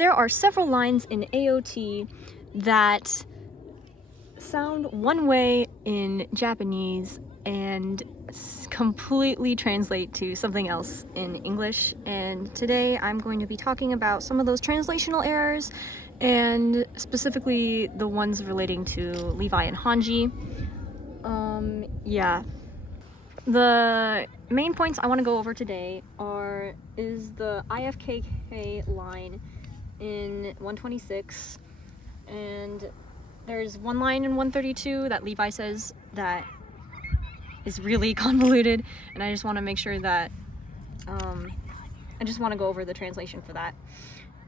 there are several lines in AOT that sound one way in Japanese and completely translate to something else in English. And today I'm going to be talking about some of those translational errors, and specifically the ones relating to Levi and Hanji. Yeah. The main points I want to go over today is the IFKK line in 126, and there's one line in 132 that Levi says that is really convoluted, and I just want to make sure that I just want to go over the translation for that.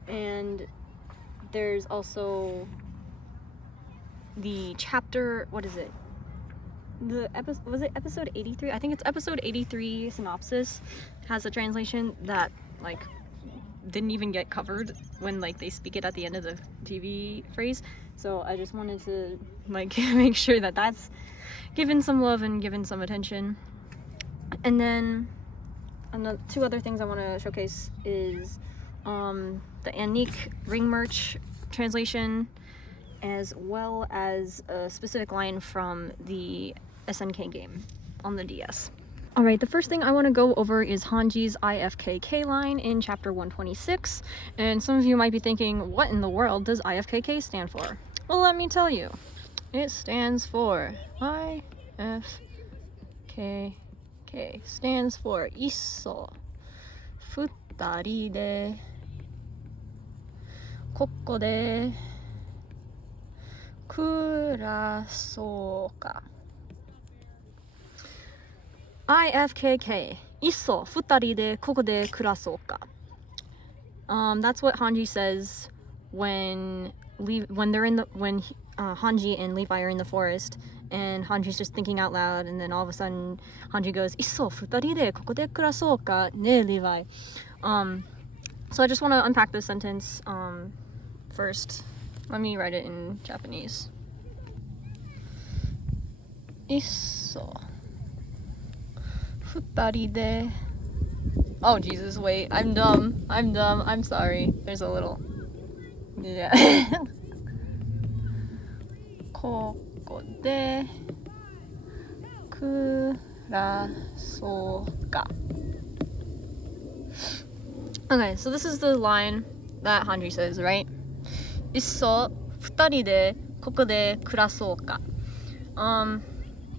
And there's also the chapter, what is it? The episode, was it episode 83? I think it's episode 83 Synopsis has a translation that like didn't even get covered when like they speak it at the end of the TV phrase. So I just wanted to like make sure that that's given some love and given some attention. And then two other things I want to showcase is the Anique ring merch translation, as well as a specific line from the SNK game on the DS. Alright, the first thing I want to go over is Hanji's IFKK line in chapter 126, and some of you might be thinking, what in the world does IFKK stand for? Well, let me tell you. It stands for IFKK stands for Isso Futari de Koko de Kurasoka. IFKK Isso Futari de Koko de Kurasoka. That's what Hanji says when Hanji and Levi are in the forest, and Hanji's just thinking out loud, and then all of a sudden Hanji goes, Isso futari de koko de kurasoka ne Levi. So I just want to unpack this sentence first. Let me write it in Japanese. Isso futari de... Oh Jesus, wait, I'm dumb, I'm sorry. There's a little... Yeah. Koko de kurasoka. Okay, so this is the line that Hanji says, right? Isso futari de koko de kurasoka.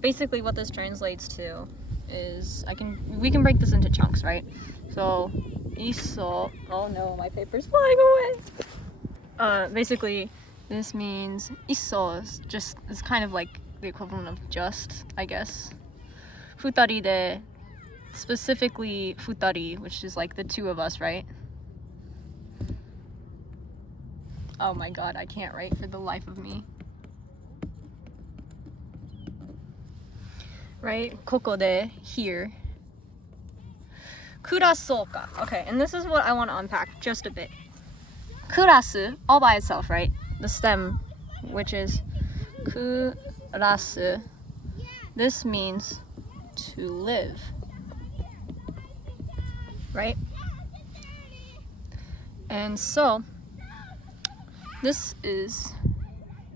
Basically what this translates to is we can break this into chunks, right? So isso, oh no, my paper's flying away. Basically this means isso is kind of like the equivalent of just, I guess. Futari de, specifically futari, which is like the two of us, right? Oh my god, I can't write for the life of me. Right? Koko de, here. Kurasoka. Okay, and this is what I want to unpack just a bit. Kurasu, all by itself, right? The stem, which is kurasu. This means to live, right? And so, this is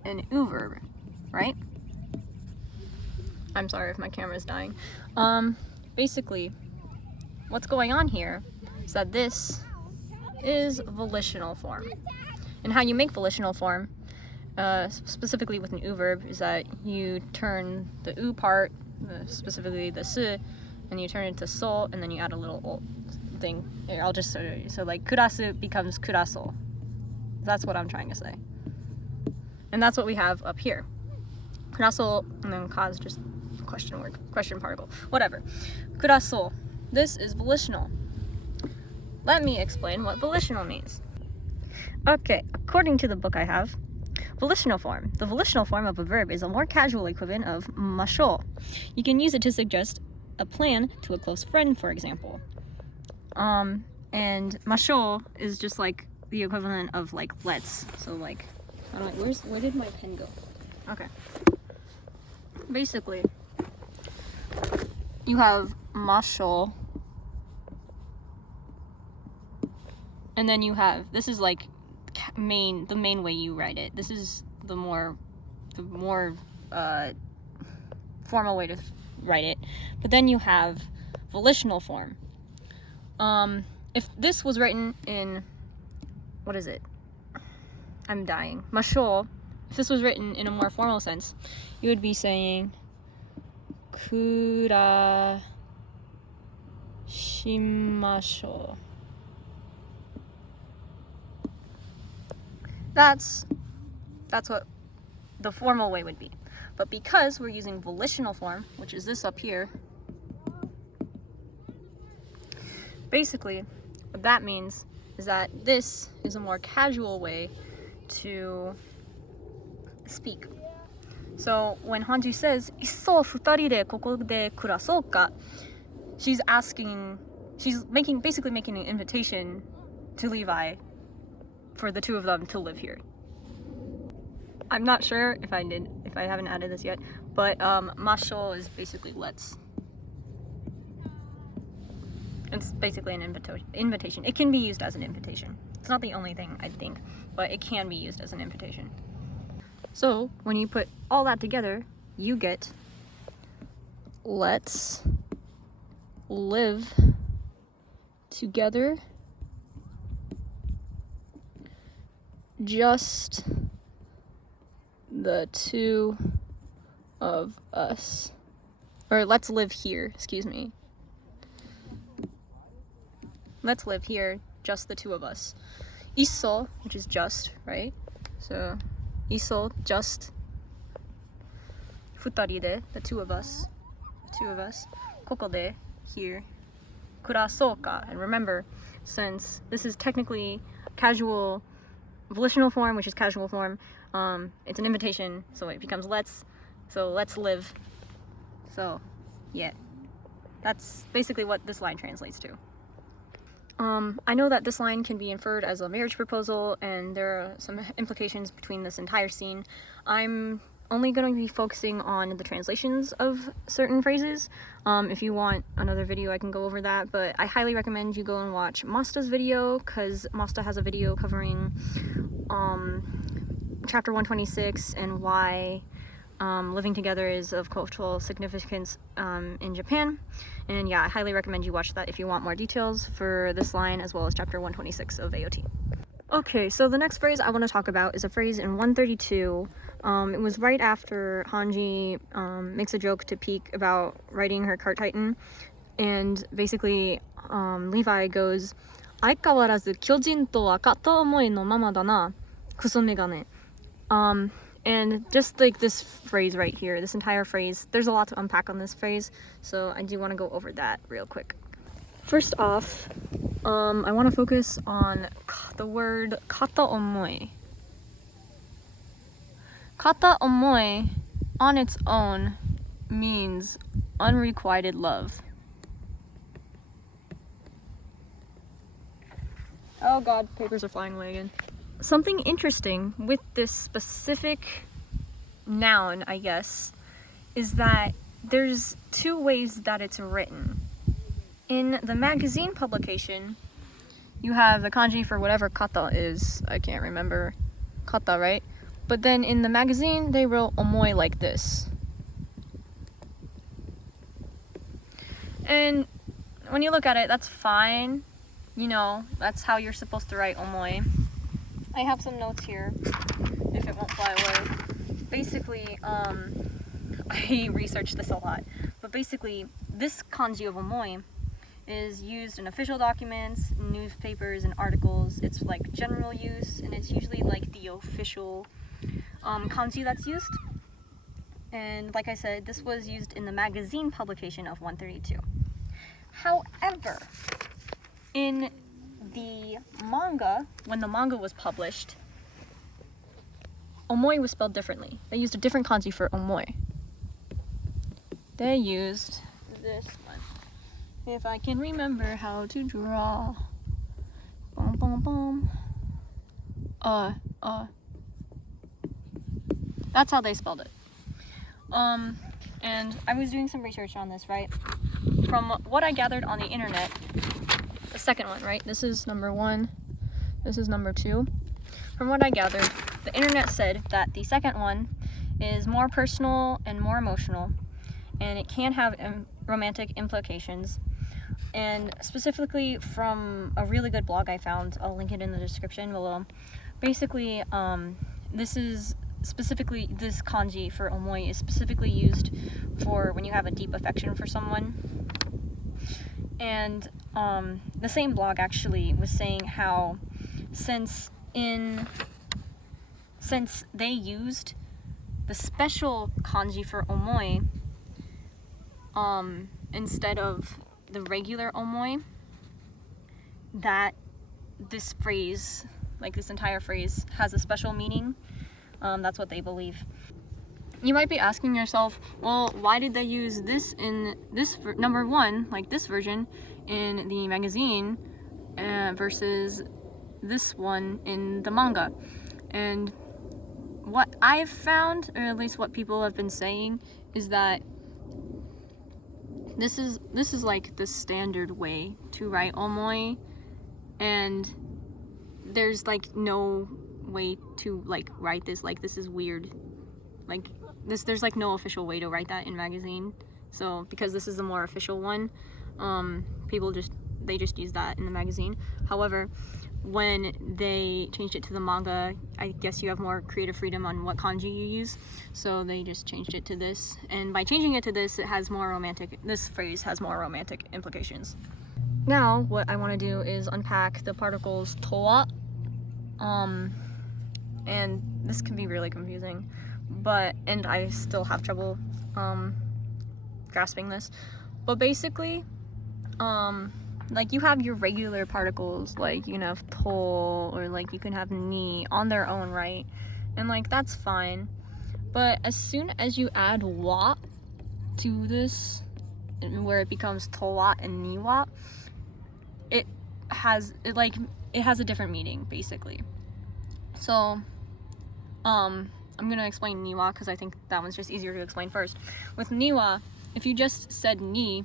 an U verb, right? I'm sorry if my camera's dying. Basically, what's going on here is that this is volitional form. And how you make volitional form, specifically with an U verb, is that you turn the U part, specifically the su, and you turn it to so, and then you add a little o thing. Here, I'll just show you. So like kurasu becomes kuraso. That's what I'm trying to say. And that's what we have up here. Kuraso, and then ka is just question word, question particle, whatever. Kuraso. This is volitional. Let me explain what volitional means. Okay, according to the book I have, volitional form. The volitional form of a verb is a more casual equivalent of masho. You can use it to suggest a plan to a close friend, for example. And masho is just like the equivalent of like let's. So like, I'm like, where did my pen go? Okay. Basically, you have masho, and then you have, this is like the main way you write it. This is the more formal way to write it. But then you have volitional form. If this was written in, what is it? I'm dying. Masho. If this was written in a more formal sense, you would be saying kurashimashou. That's what the formal way would be. But because we're using volitional form, which is this up here, basically what that means is that this is a more casual way to speak. So when Hanji says, "Isso futari de koko de kurasou ka," she's basically making an invitation to Levi for the two of them to live here. I'm not sure if I haven't added this yet, but masho is basically let's. It's basically an invitation. It can be used as an invitation. It's not the only thing, I think, but it can be used as an invitation. So when you put all that together, you get let's live together, just the two of us. Or let's live here, excuse me. Let's live here, just the two of us. Isso, which is just, right? So, isso, just. Futari de, the two of us. Koko de, here. Kurasou ka, and remember, since this is technically casual, volitional form, which is casual form, it's an invitation, so it becomes let's. So let's live. So, yeah. That's basically what this line translates to. I know that this line can be inferred as a marriage proposal, and there are some implications between this entire scene. I'm only going to be focusing on the translations of certain phrases. If you want another video, I can go over that, but I highly recommend you go and watch Masta's video, because Masta has a video covering chapter 126 and why living together is of cultural significance in Japan. And yeah, I highly recommend you watch that if you want more details for this line as well as chapter 126 of AOT. Okay, so the next phrase I want to talk about is a phrase in 132. It was right after Hanji makes a joke to Peak about riding her cart titan, and basically Levi goes, "Aikawarazu kyojin to wa kato omoi no mama da na, kuso megane." And just like this phrase right here, this entire phrase, there's a lot to unpack on this phrase, so I do want to go over that real quick. First off, I want to focus on the word kata omoi. Kata omoi on its own means unrequited love. Oh god, papers are flying away again. Something interesting with this specific noun, I guess, is that there's two ways that it's written. In the magazine publication, you have the kanji for whatever kata is. I can't remember. Kata, right? But then in the magazine, they wrote omoi like this. And when you look at it, that's fine. You know, that's how you're supposed to write omoi. I have some notes here, if it won't fly away. Basically, I researched this a lot, but basically, this kanji of omoi is used in official documents, newspapers, and articles. It's like general use, and it's usually like the official kanji that's used. And like I said, this was used in the magazine publication of 132. However, in the manga, when the manga was published, omoi was spelled differently. They used a different kanji for omoi. They used this one. If I can remember how to draw. Bum, bum, bum. That's how they spelled it. And I was doing some research on this, right? From what I gathered on the internet, the second one, right? This is number 1. This is number 2. from what I gathered, the internet said that the second one is more personal and more emotional, and it can have romantic implications. And specifically from a really good blog I found, I'll link it in the description below. Basically, this kanji for omoi is specifically used for when you have a deep affection for someone. And the same blog actually was saying how since they used the special kanji for omoi instead of the regular omoi, that this phrase, like this entire phrase, has a special meaning. That's what they believe. You might be asking yourself, well, why did they use this in this number one, like this version, in the magazine versus this one in the manga? And what I've found, or at least what people have been saying, is that this is like the standard way to write omoi, and there's like no way to like write this, like this is weird, like this, there's like no official way to write that in magazine. So because this is the more official one, people just use that in the magazine. However, when they changed it to the manga, I guess you have more creative freedom on what kanji you use, so they just changed it to this, and by changing it to this, this phrase has more romantic implications. Now what I want to do is unpack the particles towa, and this can be really confusing, and I still have trouble grasping this, but basically like you have your regular particles, like you can have to, or like you can have ni on their own right, and like that's fine. But as soon as you add wa to this, where it becomes towa and niwa, it has a different meaning basically. So I'm gonna explain niwa because I think that one's just easier to explain first. With niwa, if you just said ni,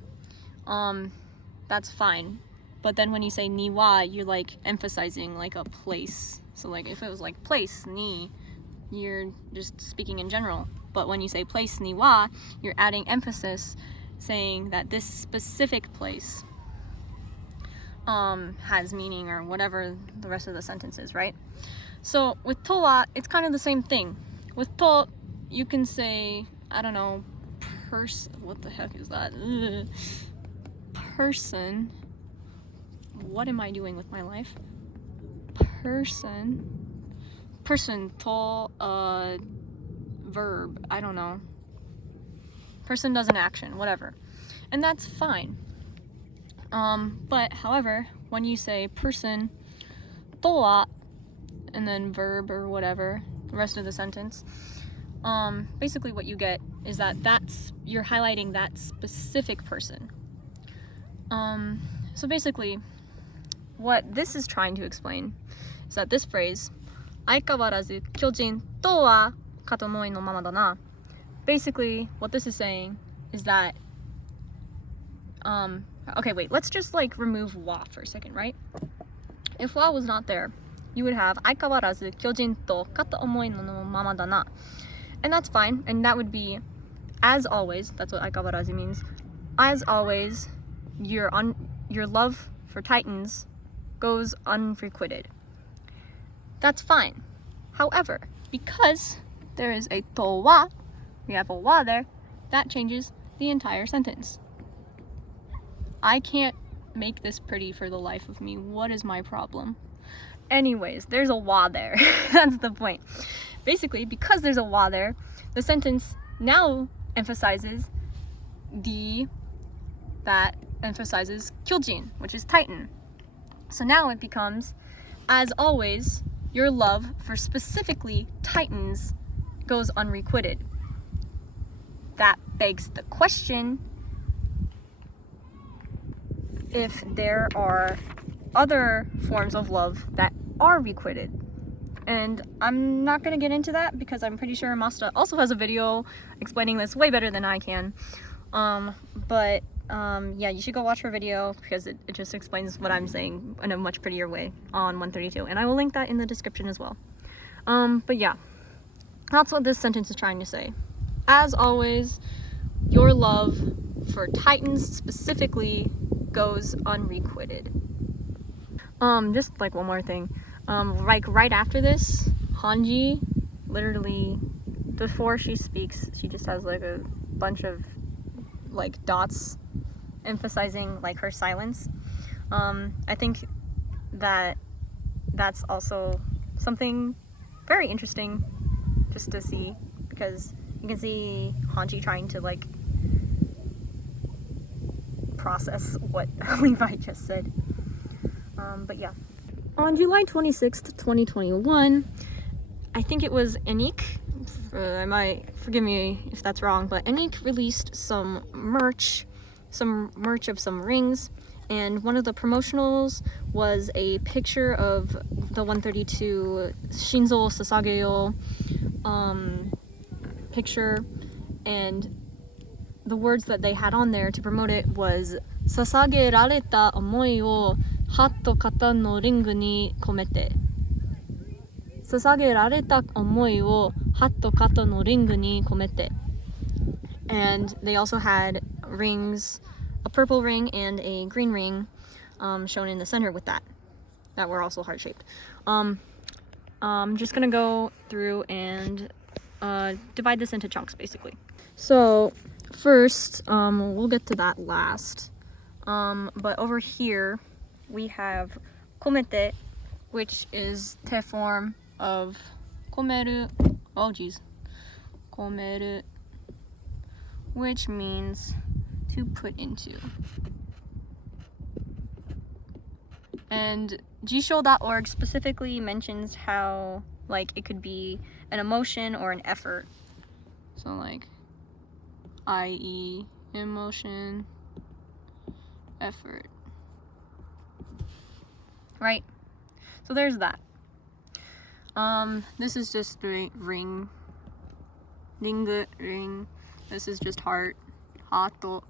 that's fine, but then when you say niwa, you're like emphasizing like a place. So like if it was like place ni, you're just speaking in general, but when you say place niwa, you're adding emphasis, saying that this specific place has meaning, or whatever the rest of the sentence is, right? So with towa, it's kind of the same thing. With to, you can say, I don't know, what the heck is that? Ugh. Person. What am I doing with my life? Person to verb. I don't know. Person does an action, whatever. And that's fine. But however, when you say person towa and then verb or whatever, the rest of the sentence, basically what you get is that you're highlighting that specific person. So basically, what this is trying to explain is that this phrase, 相変わらず巨人とは片思いのままだな. Basically, what this is saying is that, okay, wait, let's just like remove wa for a second, right? If wa was not there, you would have 相変わらず巨人と片思いのままだな. And that's fine, and that would be, as always, that's what 相変わらず means. As always, your love for Titans goes unrequited. That's fine. However, because there is a to wa, we have a wa there, that changes the entire sentence. I can't make this pretty for the life of me. What is my problem? Anyways, there's a wa there. That's the point. Basically, because there's a wa there, the sentence now emphasizes kyojin, which is Titan. So now it becomes, as always, your love for specifically Titans goes unrequited. That begs the question if there are other forms of love that are requited. And I'm not going to get into that because I'm pretty sure Masta also has a video explaining this way better than I can. But yeah, you should go watch her video because it just explains what I'm saying in a much prettier way on 132, and I will link that in the description as well. But yeah, that's what this sentence is trying to say. As always, your love for Titans specifically goes unrequited. Just like one more thing, like right after this, Hanji, literally before she speaks, she just has like a bunch of like dots emphasizing like her silence. I think that that's also something very interesting just to see, because you can see Hanji trying to like process what Levi just said. But yeah. On July 26th, 2021, I think it was Anique, forgive me if that's wrong, but Anique released some merch of some rings, and one of the promotionals was a picture of the 132 Shinzo Sasageyo picture, and the words that they had on there to promote it was "sasagerareta omoi wo hatto kata no ring ni komete." "Sasagerareta omoi wo hatto kata no ring ni komete." And they also had rings, a purple ring and a green ring shown in the center with that were also heart-shaped. I'm just gonna go through and divide this into chunks, basically. So first, we'll get to that last. But over here we have komete, which is te form of komeru. Oh geez, komeru, which means to put into. And jisho.org specifically mentions how like it could be an emotion or an effort. So like, i.e. emotion, effort. Right? So there's that. This is just a ring. Ring. This is just heart. Hato.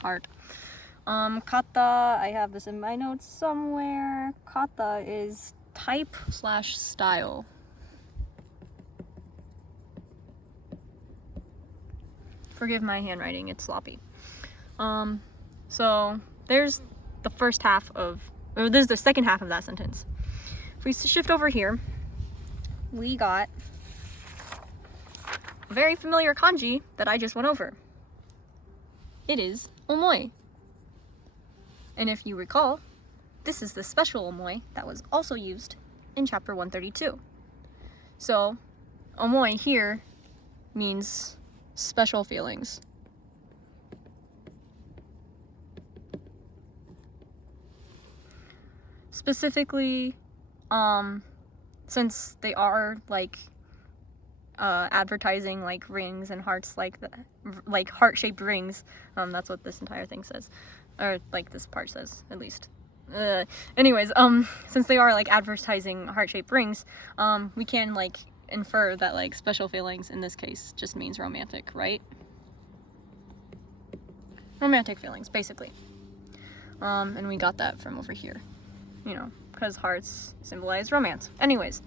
Heart. Kata, I have this in my notes somewhere. Kata is type / style. Forgive my handwriting, it's sloppy. So there's the first half of, or there's the second half of that sentence. If we shift over here, we got a very familiar kanji that I just went over. It is omoi. And if you recall, this is the special omoi that was also used in chapter 132. So omoi here means special feelings. Specifically, since they are like advertising like rings and hearts, like heart-shaped rings, that's what this entire thing says, or like this part says at least. Anyways, since they are like advertising heart-shaped rings, we can like infer that like special feelings in this case just means romantic, right? Romantic feelings, basically. And we got that from over here, you know, because hearts symbolize romance. Anyways,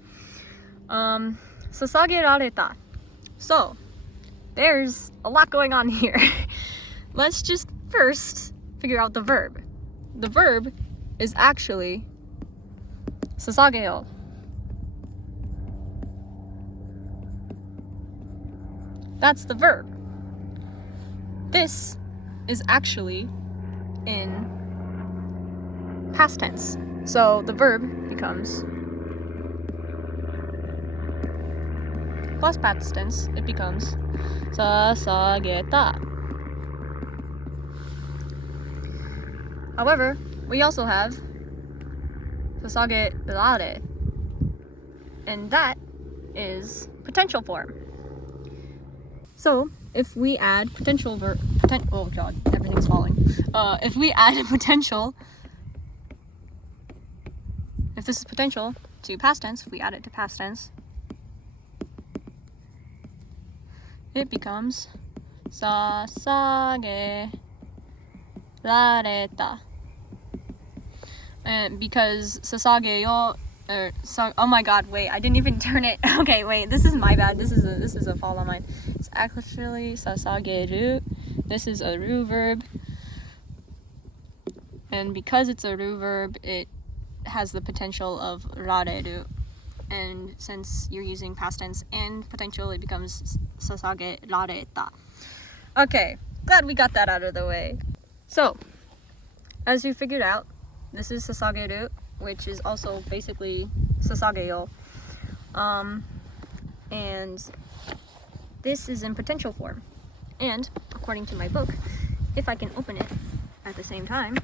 sasagerareta. So there's a lot going on here. Let's just first figure out the verb. The verb is actually sasageo. That's the verb. This is actually in past tense. So the verb becomes plus past tense, it becomes sasageta. However, we also have sasagerare, and that is potential form. So if we add oh god, everything's falling. If we add potential, if this is potential to past tense, if we add it to past tense, it becomes sasage rareta. And because sasageyo, oh my god, wait, I didn't even turn it. Okay, wait, this is my bad. This is a fault on mine. It's actually sasageru. This is a ru verb. And because it's a ru verb, it has the potential of rareru. And since you're using past tense and potential, it becomes sasage rareta. Okay, glad we got that out of the way. So, as you figured out, this is sasageru, which is also basically sasageyo. And this is in potential form. And according to my book, if I can open it at the same time,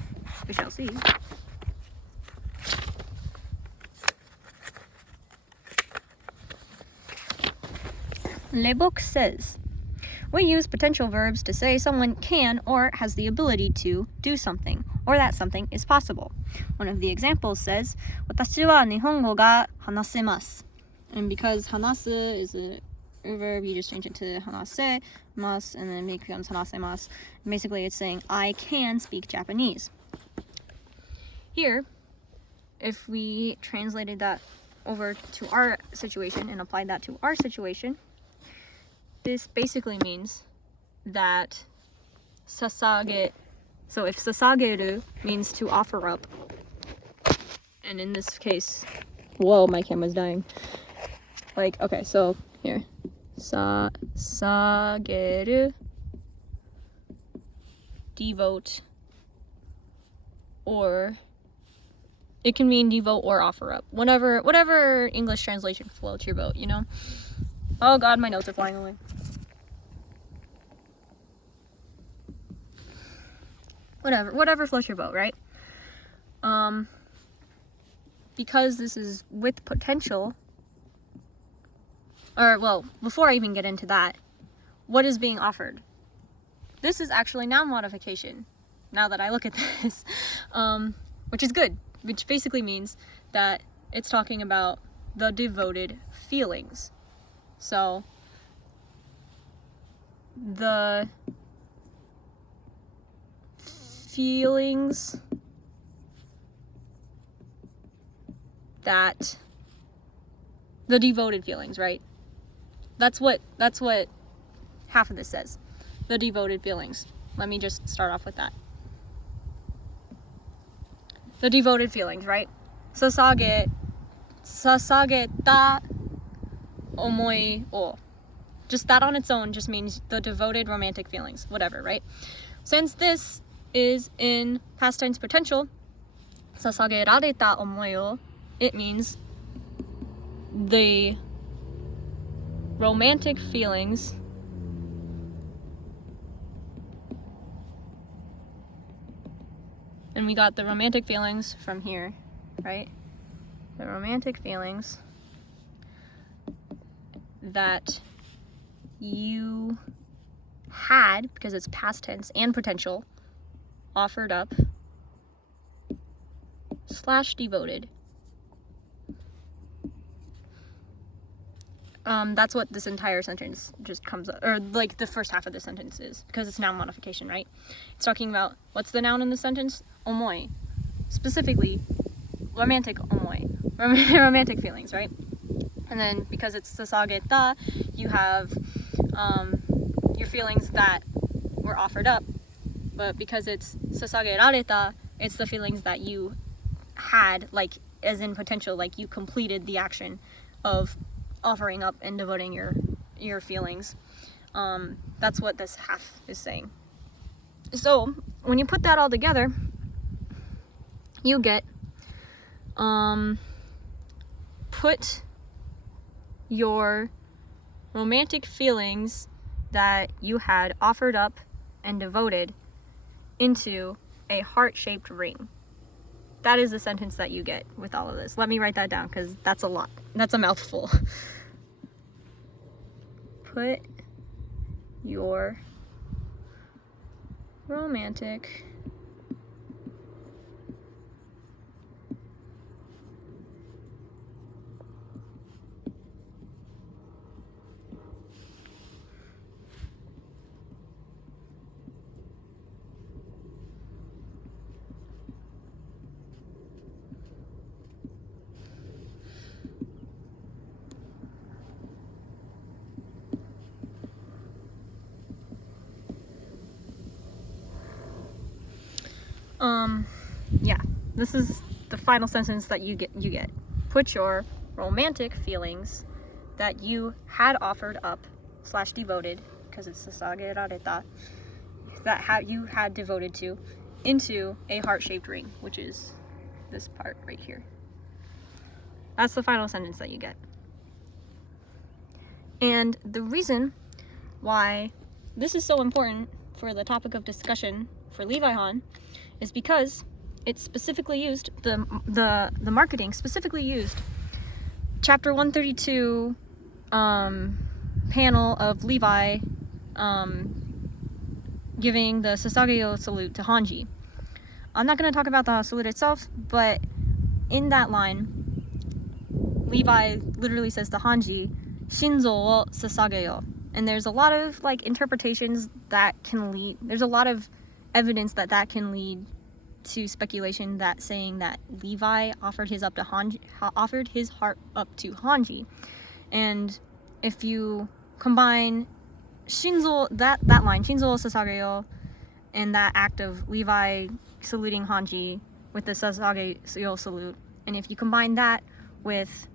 we shall see. Le book says, we use potential verbs to say someone can or has the ability to do something, or that something is possible. One of the examples says, 私は日本語が話せます. And because hanasu is a verb, you just change it to hanasemasu, and then it becomes hanasemasu. Basically, it's saying, I can speak Japanese. Here, if we translated that over to our situation and applied that to our situation, this basically means that sasage, so if sasageru means to offer up, and in this case, whoa, my camera's dying. Like, okay, so here, sasageru, devote, or it can mean devote or offer up. Whatever English translation floats your boat, you know? Oh god, my notes are flying away. Whatever floats your boat, right? Because this is with potential, or well, before I even get into that, what is being offered? This is actually noun modification, now that I look at this, which is good, which basically means that it's talking about the devoted feelings. So, the feelings that, the devoted feelings, right? That's what half of this says. The devoted feelings. Let me just start off with that. The devoted feelings, right? Sasageta omoi o. Just that on its own just means the devoted romantic feelings, whatever, right? Since this is in past tense potential, sasagerareta omoi o, it means the romantic feelings and we got the romantic feelings from here, right? The romantic feelings that you had, because it's past tense and potential, offered up / devoted. That's what this entire sentence just comes up, or like the first half of the sentence is, because it's noun modification, right? It's talking about, what's the noun in the sentence? Omoi. Specifically, romantic omoi. Romantic feelings, right? And then, because it's sasageta, you have your feelings that were offered up. But because it's sasagerareta, it's the feelings that you had, like, as in potential, like you completed the action of offering up and devoting your feelings. That's what this half is saying. So when you put that all together, you get put your romantic feelings that you had offered up and devoted into a heart-shaped ring. That is the sentence that you get with all of this. Let me write that down, because that's a lot. That's a mouthful. Put your romantic Yeah, this is the final sentence that you get. Put your romantic feelings that you had offered up / devoted, because it's sasagerareta, that you had devoted to, into a heart-shaped ring, which is this part right here. That's the final sentence that you get. And the reason why this is so important for the topic of discussion for Levihan is because it specifically used the marketing specifically used chapter 132 panel of Levi giving the Sasageyo salute to Hanji. I'm not going to talk about the salute itself, but in that line, Levi literally says to Hanji, "Shinzo wo sasageyo." And there's a lot of like interpretations that can lead, there's a lot of evidence that can lead to speculation that saying that Levi offered his heart up to Hanji. And if you combine Shinzo, that line, Shinzo wo sasageyo, and that act of Levi saluting Hanji with the Sasageyo salute, and if you combine that with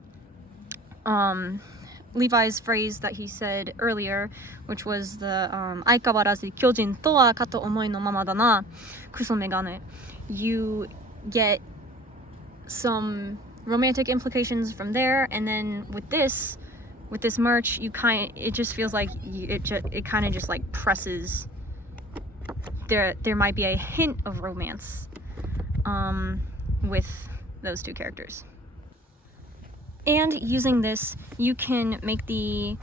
Levi's phrase that he said earlier, which was the "Aikawarazu kyojin to wa kato omoi no mama da na, kuso megane," you get some romantic implications from there. And then with this merch, it just feels like it kind of just like presses there might be a hint of romance with those two characters. And using this, you can make the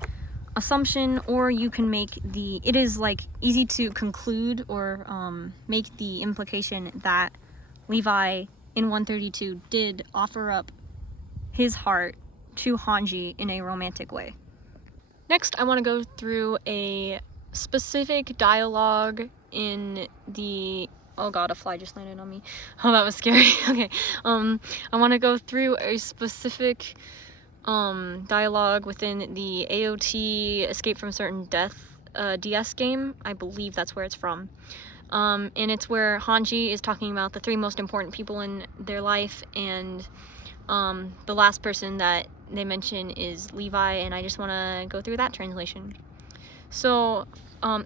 assumption, or you can make it is like easy to conclude or make the implication that Levi in 132 did offer up his heart to Hanji in a romantic way. Next, I want to go through a specific dialogue in the... Oh god, a fly just landed on me. Oh, that was scary. Okay. I want to go through a specific dialogue within the AOT Escape from Certain Death DS game. I believe that's where it's from. And it's where Hanji is talking about the 3 most important people in their life, and the last person that they mention is Levi, and I just want to go through that translation. So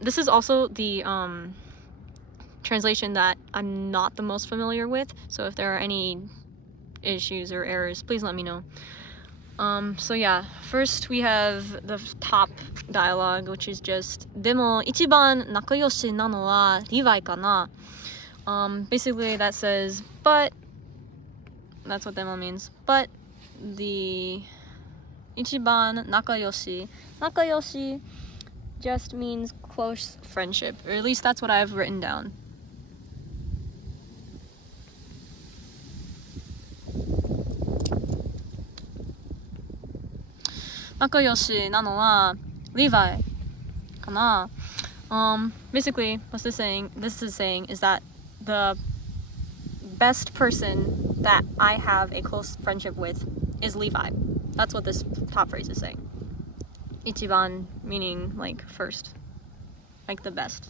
this is also the translation that I'm not the most familiar with, so if there are any issues or errors, please let me know. So yeah, first we have the top dialogue, which is just "Demo ichiban nakayoshi nano wa Levi kana." Basically that says, but that's what demo means, but the ichiban nakayoshi just means close friendship, or at least that's what I've written down. Nakayoshi nano wa Levi kana. Basically what this is saying is that the best person that I have a close friendship with is Levi. That's what this top phrase is saying. Ichiban meaning like first, like the best,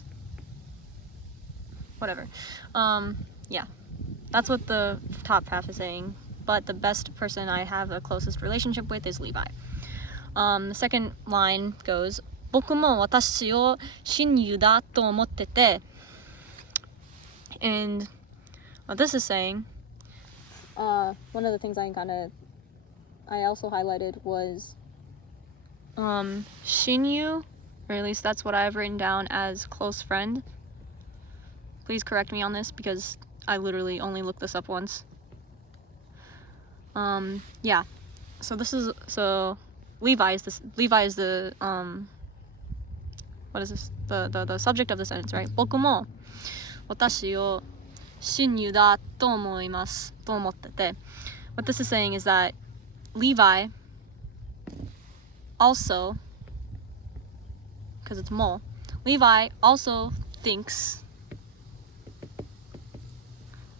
whatever. Yeah, that's what the top half is saying, but the best person I have the closest relationship with is Levi. The second line goes, "Boku mo watashi o shinyu da to omotte te." And what this is saying, one of the things I also highlighted was shinyu, or at least that's what I've written down as close friend. Please correct me on this because I literally only looked this up once. Yeah, so Levi is the what is this, the subject of the sentence, right? "Boku mo watashi o shinyu da to omoimasu to omotte te." What this is saying is that Levi also, because it's mo, Levi also thinks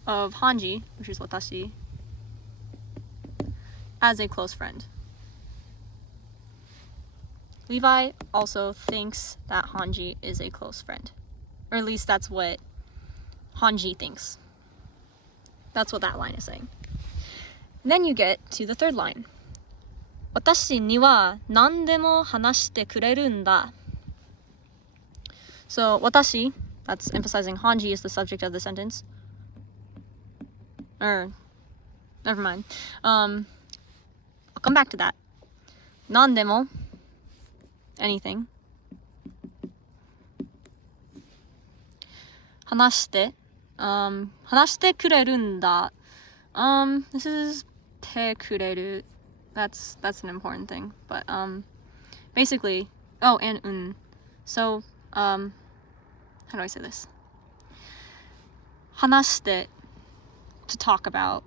of Hanji, which is watashi, as a close friend. Levi also thinks that Hanji is a close friend, or at least that's what Hanji thinks. That's what that line is saying. Then you get to the third line. 私には何でも話してくれるんだ. So, 私, that's emphasizing Hanji is the subject of the sentence. Or, never mind. I'll come back to that. 何でも, anything. 話して, 話してくれるんだ. This is てくれる. That's an important thing. But, basically, oh, and So, how do I say this? 話して, to talk about.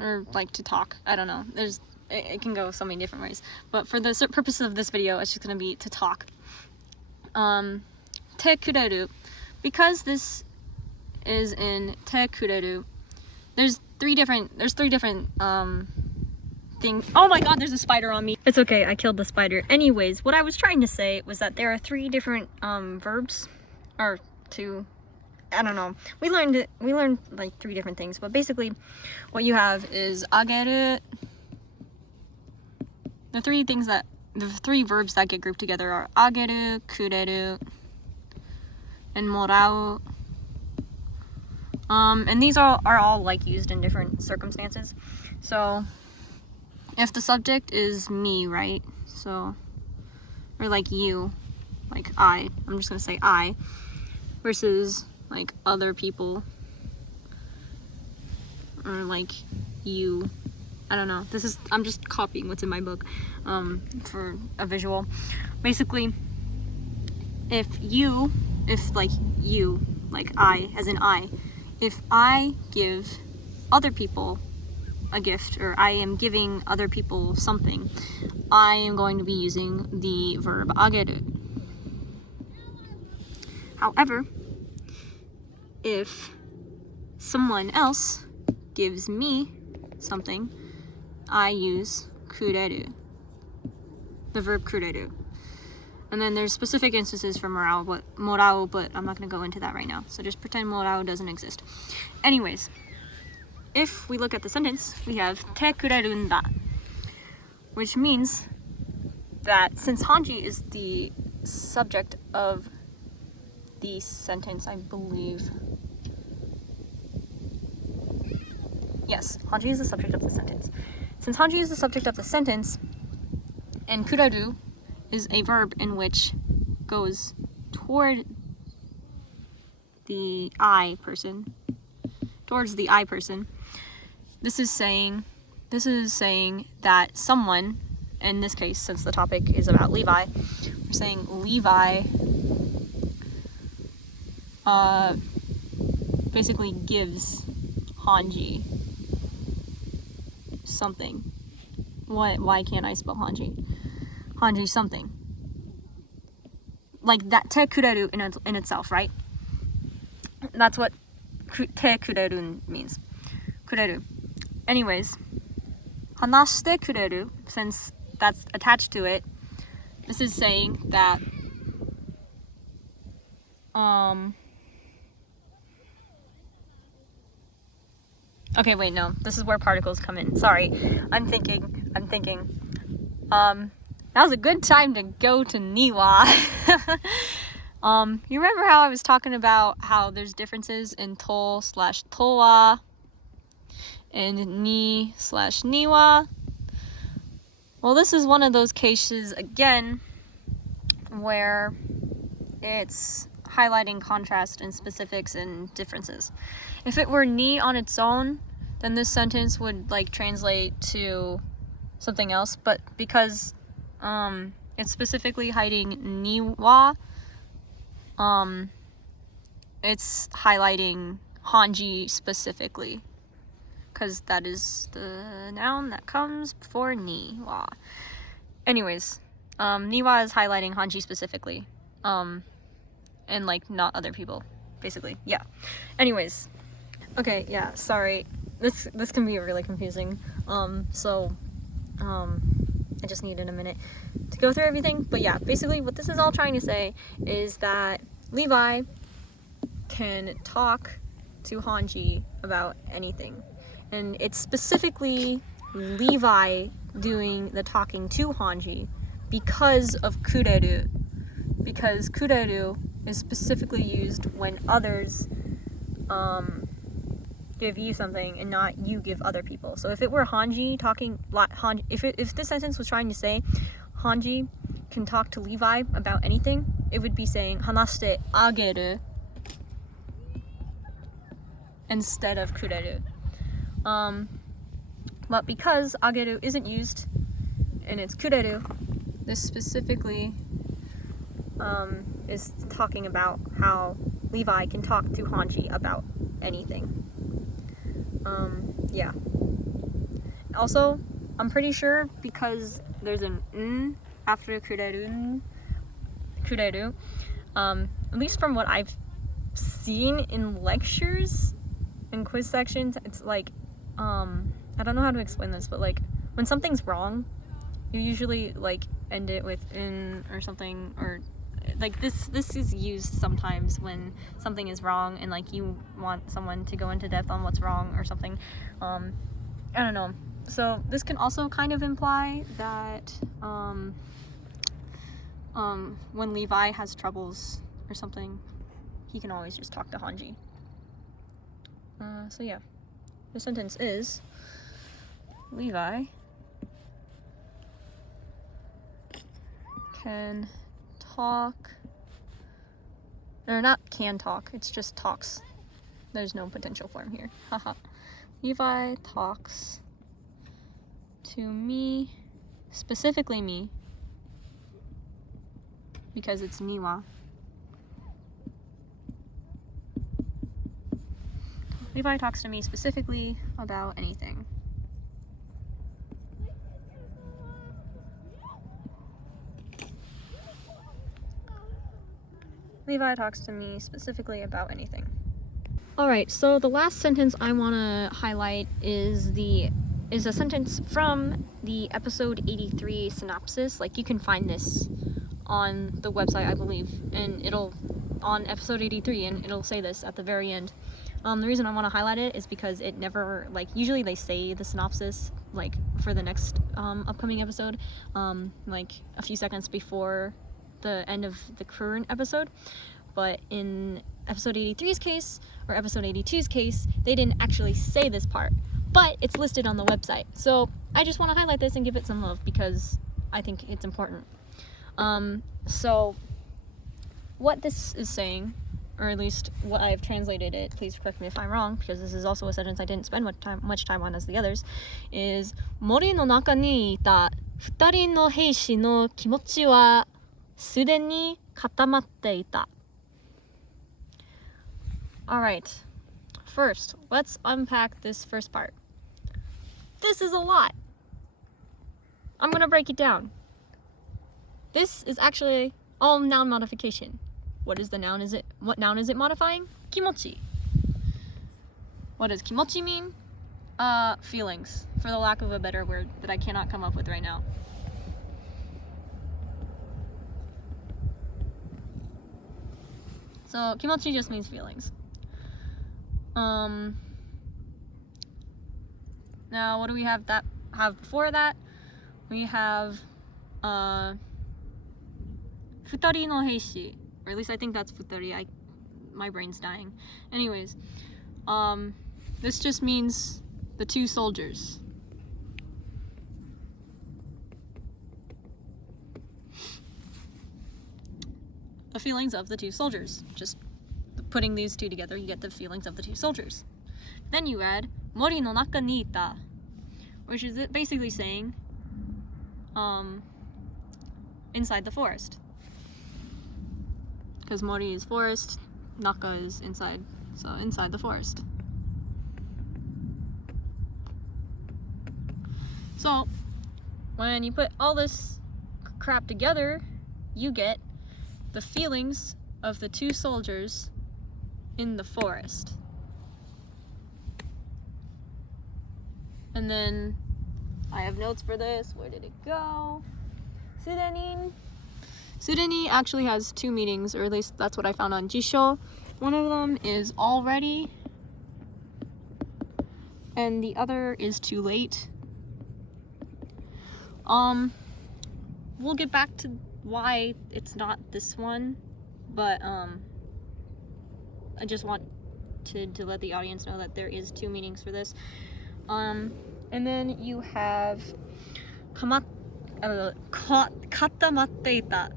Or, like, to talk. I don't know. It can go so many different ways. But for the purposes of this video, it's just gonna be to talk. てくれる. Because this is in てくれる, there's three different things. Oh my god, there's a spider on me. It's okay, I killed the spider. Anyways, what I was trying to say was that there are three different verbs, or two, I don't know. We learned like three different things, but basically what you have is ageru. The three verbs that get grouped together are ageru, kureru, and morau. And these are all like used in different circumstances. So if the subject is me, right? So, or like you, like I'm just gonna say I, versus like other people, or like you. I don't know. I'm just copying what's in my book, for a visual. Basically, if I, as in I, if I give other people a gift, or I am giving other people something, I am going to be using the verb ageru. However, if someone else gives me something, I use kureru, the verb kureru. And then there's specific instances for morau, but I'm not going to go into that right now. So just pretend morau doesn't exist. Anyways, if we look at the sentence, we have te kurerun da, which means that since Hanji is the subject of the sentence, I believe. Yes, Hanji is the subject of the sentence. Since Hanji is the subject of the sentence, and kureru is a verb in which goes toward the I person, this is saying that someone, in this case, since the topic is about Levi, we're saying Levi basically gives Hanji something. Why can't I spell Hanji? Hanji something. Like that te kureru in itself, right? That's what te kureru means. Kureru. Anyways, hanashite kureru, since that's attached to it, this is saying that okay, wait, no. This is where particles come in. Sorry. I'm thinking. That was a good time to go to Niwa. You remember how I was talking about how there's differences in to/towa and ni/niwa? Well, this is one of those cases again where it's highlighting contrast and specifics and differences. If it were ni on its own, then this sentence would like translate to something else, but because it's specifically hiding niwa, it's highlighting Hanji specifically, because that is the noun that comes before niwa. Anyways, niwa is highlighting Hanji specifically, and like not other people, basically. Yeah. Anyways, okay, yeah, sorry. This can be really confusing. I just needed a minute to go through everything. But yeah, basically what this is all trying to say is that Levi can talk to Hanji about anything. And it's specifically Levi doing the talking to Hanji because of kureru. Because kureru is specifically used when others give you something and not you give other people. So if it were Hanji talking, if this sentence was trying to say Hanji can talk to Levi about anything, it would be saying hanashite ageru instead of kureru. But because ageru isn't used and it's kureru, this specifically is talking about how Levi can talk to Hanji about anything. Yeah. Also, I'm pretty sure because there's an n after kureru, at least from what I've seen in lectures and quiz sections, it's like, I don't know how to explain this, but like when something's wrong, you usually like end it with in or something, or like this is used sometimes when something is wrong and like you want someone to go into depth on what's wrong or something. I don't know. So this can also kind of imply that when Levi has troubles or something, he can always just talk to Hanji. So yeah, the sentence is Levi can talk, or not can talk, it's just talks. There's no potential form here. Haha. Levi talks to me, specifically me, because it's niwa. Levi talks to me specifically about anything. Levi talks to me specifically about anything. Alright, so the last sentence I want to highlight is a sentence from the episode 83 synopsis. Like, you can find this on the website, I believe, and it'll on episode 83, and it'll say this at the very end. The reason I want to highlight it is because it never, like, usually they say the synopsis like for the next upcoming episode, like a few seconds before the end of the current episode, but in episode 83's case, or episode 82's case, they didn't actually say this part, but it's listed on the website. So I just want to highlight this and give it some love because I think it's important. So what this is saying, or at least what I've translated it, please correct me if I'm wrong, because this is also a sentence I didn't spend much time on as the others, is 森の中にいた2人の兵士の気持ちはすでに固まっていた. Alright, first, let's unpack this first part. This is a lot. I'm gonna break it down. This is actually all noun modification. What is the noun? What noun is it modifying? Kimochi. What does kimochi mean? Feelings, for the lack of a better word that I cannot come up with right now. So kimochi just means feelings. Now what do we have before that? We have 2人の兵士, or at least I think that's futari. My brain's dying. Anyways, this just means the two soldiers. The feelings of the two soldiers. Just putting these two together, you get the feelings of the two soldiers. Then you add mori no naka ni ita, which is basically saying inside the forest. Because mori is forest, naka is inside, so inside the forest. So when you put all this crap together, you get the feelings of the two soldiers in the forest. And then I have notes for this. Where did it go? Sudeni actually has two meanings, or at least that's what I found on Jisho. One of them is already, and the other is too late. We'll get back to why it's not this one, but I just want to let the audience know that there is 2 meanings for this. And then you have katamatte ita.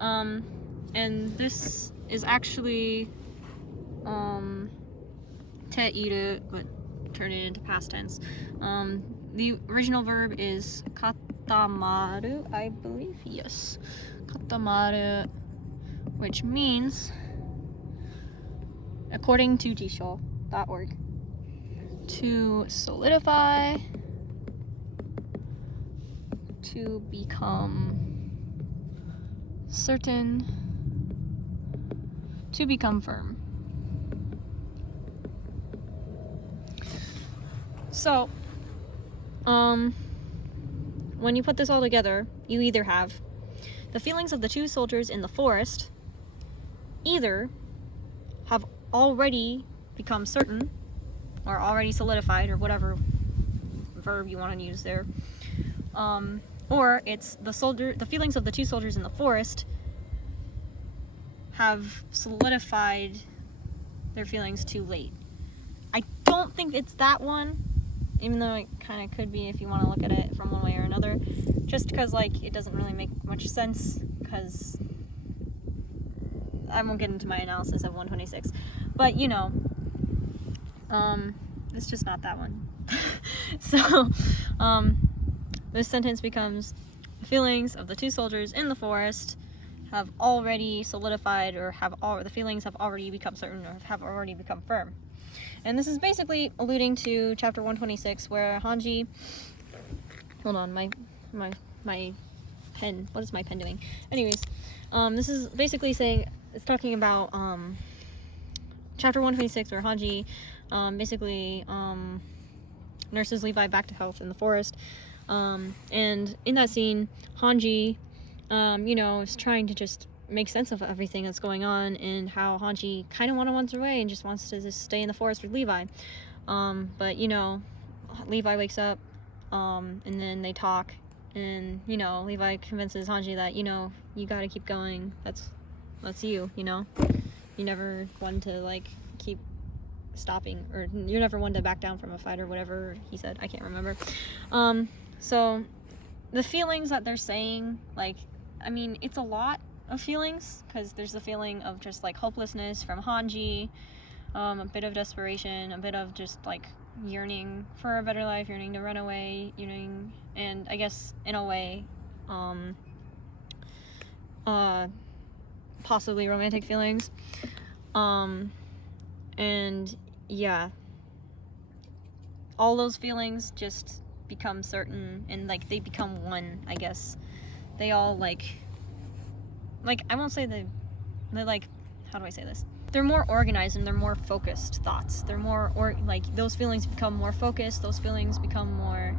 And this is actually te iru, but turn it into past tense. The original verb is katamaru, I believe. Yes, katamaru, which means, according to jisho.org, to solidify, to become certain, to become firm. So, when you put this all together, you either have the feelings of the 2 soldiers in the forest either have already become certain, or already solidified, or whatever verb you want to use there, or it's the feelings of the 2 soldiers in the forest have solidified their feelings too late. I don't think it's that one, even though it kind of could be if you want to look at it from one way or another, just because, like, it doesn't really make much sense, because I won't get into my analysis of 126, but you know, it's just not that one. So, this sentence becomes, the feelings of the 2 soldiers in the forest have already solidified, or the feelings have already become certain, or have already become firm. And this is basically alluding to chapter 126, where Hanji, hold on, my pen, what is my pen doing? Anyways, this is basically saying, it's talking about, chapter 126, where Hanji, basically, nurses Levi back to health in the forest. And in that scene, Hanji, you know, is trying to just make sense of everything that's going on, and how Hanji kind of wants away and just wants to just stay in the forest with Levi. But, you know, Levi wakes up, and then they talk, and, you know, Levi convinces Hanji that, you know, you gotta keep going. That's you, you know? You never want to, like, keep stopping, or you're never one to back down from a fight, or whatever he said. I can't remember. So the feelings that they're saying, like, I mean, it's a lot of feelings, because there's the feeling of just, like, hopelessness from Hanji, a bit of desperation, a bit of just, like, yearning for a better life, yearning to run away, yearning, and I guess in a way, possibly romantic feelings, and yeah, all those feelings just become certain, and, like, they become one, I guess. They all, like, I won't say they're, like, how do I say this? They're more organized, and they're more focused thoughts. They're more, like, those feelings become more focused, those feelings become more,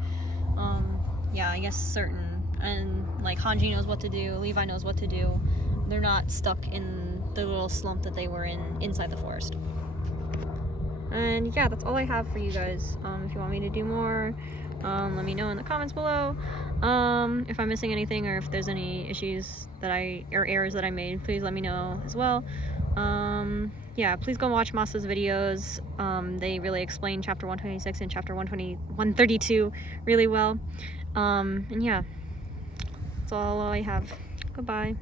yeah, I guess certain, and, like, Hanji knows what to do, Levi knows what to do. They're not stuck in the little slump that they were in inside the forest. And yeah, that's all I have for you guys. If you want me to do more, let me know in the comments below. If I'm missing anything, or if there's any issues or errors that I made, please let me know as well. Yeah, please go watch Masa's videos. They really explain chapter 126 and chapter 132 really well. And yeah, that's all I have. Goodbye.